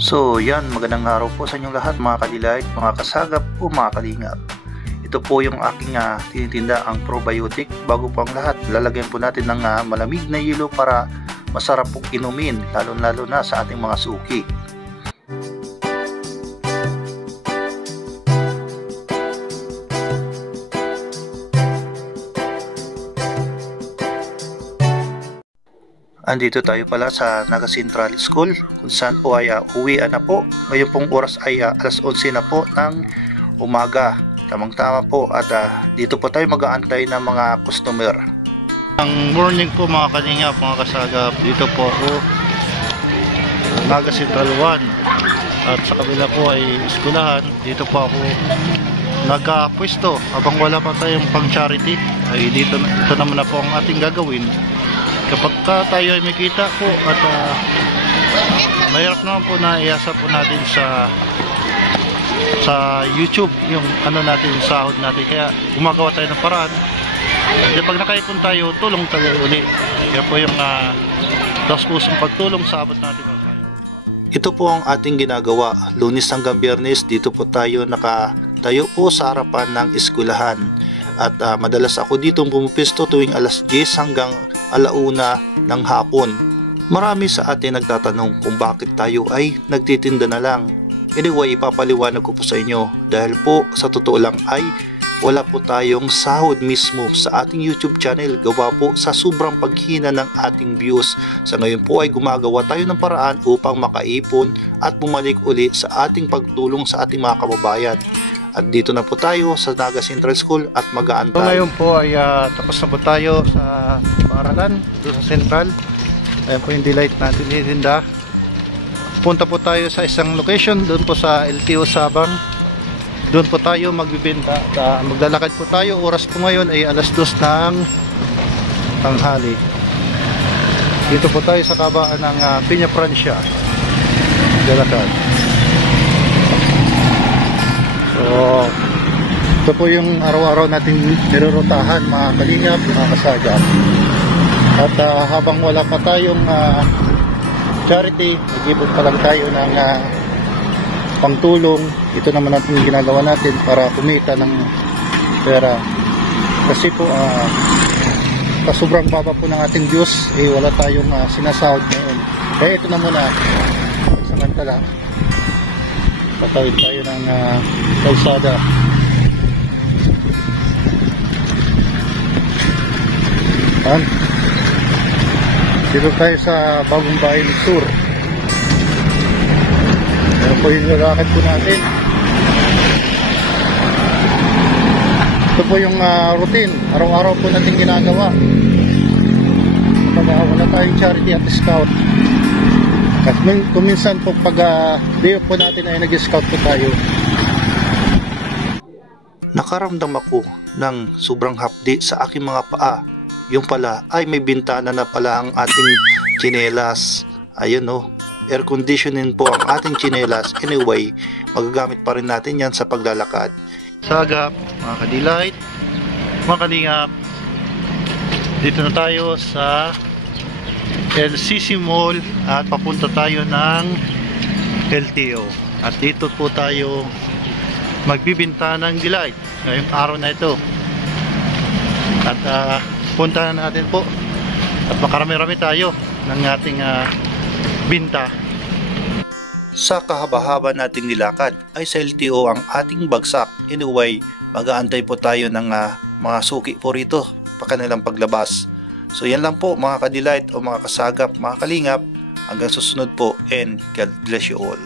So yan, magandang araw po sa inyong lahat mga kadilait, mga kasagap o mga kalingap. Ito po yung aking tinitinda, ang probiotic. Bago po ang lahat, lalagyan po natin ng malamig na yelo para masarap pong inumin, lalo na sa ating mga suki. Andito tayo pala sa Naga Central School kung saan po ay uwian na po. Ngayon pong oras ay alas 11 na po ng umaga. Tamang-tama po at dito po tayo mag-aantay ng mga customer. Ang morning po mga kalingap, mga kasagap. Dito po ako Naga Central 1 at sa kabila po ay eskulahan. Dito po ako nagpwesto habang wala pa tayong pang charity. Ay ito naman na po ang ating gagawin. Kapag tayo ay may kita po at mahirap naman po na iasa po natin sa YouTube yung natin, sahod natin, kaya gumagawa tayo ng paraan. Kaya pag nakaipon tayo, tulong tayo uli. Kaya po yung pusong pagtulong sa abot natin. Ito po ang ating ginagawa. Lunes hanggang Biyernes dito po tayo nakatayo po sa harapan ng eskulahan. At madalas ako dito pumipisto tuwing alas 10 hanggang alauna ng hapon. Marami sa atin nagtatanong kung bakit tayo ay nagtitinda na lang. Anyway, ipapaliwanag ko po sa inyo dahil po sa totoo lang ay wala po tayong sahod mismo sa ating YouTube channel, gawa po sa sobrang paghina ng ating views. Sa ngayon po ay gumagawa tayo ng paraan upang makaipon at bumalik uli sa ating pagtulong sa ating mga kababayan. At dito na po tayo sa Naga Central School at mag-aantay. So ngayon po ay tapos na po tayo sa paaralan doon sa Central. Ayan po yung delight natin itinda. Punta po tayo sa isang location doon po sa LTO Sabang. Doon po tayo magbibenta at maglalakad po tayo. Oras po ngayon ay alas 2 ng tanghali. Dito po tayo sa kabaan ng Peña Francia. Maglalakad. So, ito po yung araw-araw nating nirorotahan mga kalingap, mga kasagap. At habang wala pa tayong charity, nag-ipon pa lang tayo ng pangtulong. Ito naman natin ginagawa natin para kumita ng pera. Kasi po, sobrang baba po ng ating views, wala tayong sinasahod ngayon. Kaya ito na muna, samantala. Patawid tayo ng kalsada. Dito tayo sa Bagong Bayan Sur. Ayan po yung lalakad po natin. Ito po yung routine. Araw-araw po natin ginagawa. Kapag wala tayong charity at scout. At kuminsan po pag day po natin ay nag-scout po tayo. Nakaramdam ako ng sobrang hapdi sa aking mga paa. Yung pala ay may bintana na pala ang ating tsinelas. Ayun air conditioning po ang ating tsinelas. Anyway, magagamit pa rin natin yan sa paglalakad. Sagap, mga kadilight, mga kalingap. Dito na tayo sa LCC Mall at papunta tayo ng LTO. At dito po tayo magbibinta ng delight ngayong araw na ito. At punta na natin po at makarami-rami tayo ng ating binta. Sa kahaba-haba nating nilakad ay sa LTO ang ating bagsak. Anyway, mag-aantay po tayo ng mga suki po rito pa kanilang paglabas. So yan lang po mga kadelight o mga kasagap, mga kalingap. Hanggang susunod po and God bless you all.